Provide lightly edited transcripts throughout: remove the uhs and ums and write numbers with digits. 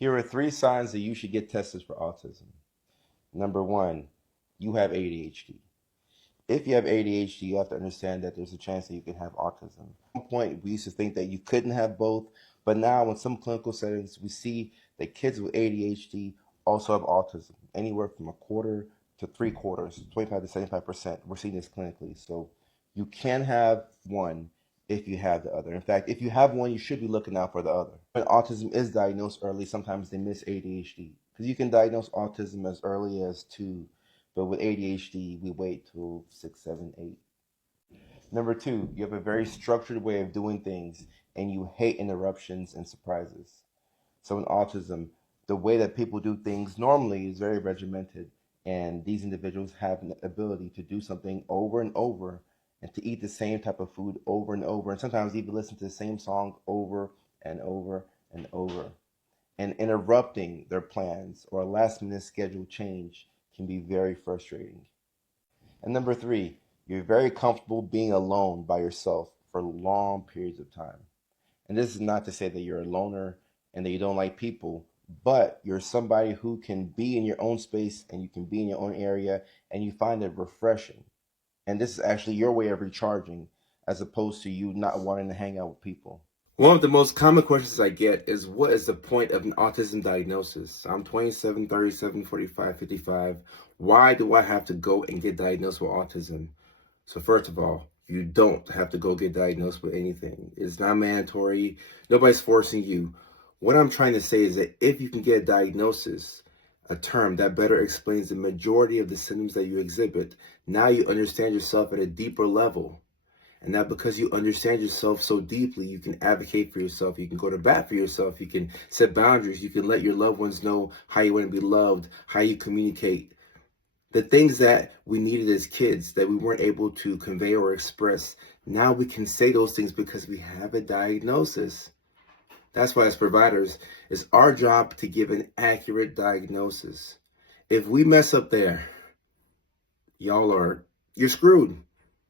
Here are 3 signs that you should get tested for autism. Number 1, you have ADHD. If you have ADHD, you have to understand that there's a chance that you can have autism. At one point, we used to think that you couldn't have both, but now in some clinical settings, we see that kids with ADHD also have autism, anywhere from a quarter to 3/4, 25 to 75%. We're seeing this clinically. So you can have one if you have the other. In fact, if you have one, you should be looking out for the other. When autism is diagnosed early, sometimes they miss ADHD because you can diagnose autism as early as 2, but with ADHD, we wait till 6, 7, 8. Number 2, you have a very structured way of doing things and you hate interruptions and surprises. So in autism, the way that people do things normally is very regimented, and these individuals have an ability to do something over and over and to eat the same type of food over and over, and sometimes even listen to the same song over and over and over. And interrupting their plans or a last minute schedule change can be very frustrating. And number 3, you're very comfortable being alone by yourself for long periods of time. And this is not to say that you're a loner and that you don't like people, but you're somebody who can be in your own space and you can be in your own area and you find it refreshing. And this is actually your way of recharging as opposed to you not wanting to hang out with people. One of the most common questions I get is, what is the point of an autism diagnosis? I'm 27, 37, 45, 55. Why do I have to go and get diagnosed with autism? So first of all, you don't have to go get diagnosed with anything. It's not mandatory. Nobody's forcing you. What I'm trying to say is that if you can get a diagnosis, a term that better explains the majority of the symptoms that you exhibit, now you understand yourself at a deeper level. And that because you understand yourself so deeply, you can advocate for yourself. You can go to bat for yourself. You can set boundaries. You can let your loved ones know how you want to be loved, how you communicate. The things that we needed as kids that we weren't able to convey or express, now we can say those things because we have a diagnosis. That's why as providers, it's our job to give an accurate diagnosis. If we mess up there, you're screwed.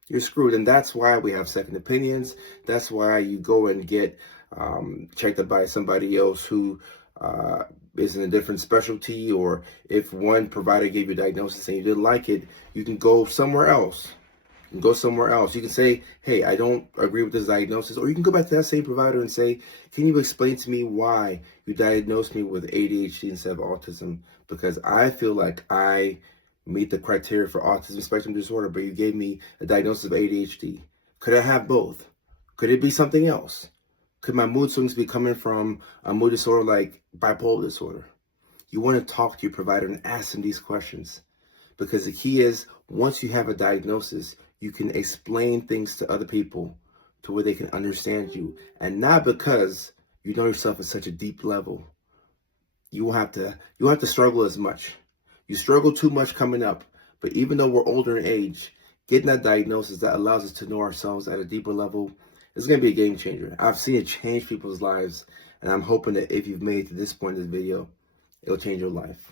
You're screwed. And that's why we have second opinions. That's why you go and get checked up by somebody else who is in a different specialty. Or if one provider gave you a diagnosis and you didn't like it, you can go somewhere else. You can go somewhere else. You can say, hey, I don't agree with this diagnosis. Or you can go back to that same provider and say, can you explain to me why you diagnosed me with ADHD instead of autism? Because I feel like I meet the criteria for autism spectrum disorder, but you gave me a diagnosis of ADHD. Could I have both? Could it be something else? Could my mood swings be coming from a mood disorder like bipolar disorder? You want to talk to your provider and ask them these questions, because the key is, once you have a diagnosis, you can explain things to other people to where they can understand you, and not because you know yourself at such a deep level. You won't have to struggle as much. You struggle too much coming up, but even though we're older in age, getting that diagnosis that allows us to know ourselves at a deeper level is going to be a game changer. I've seen it change people's lives, and I'm hoping that if you've made it to this point in this video, it'll change your life.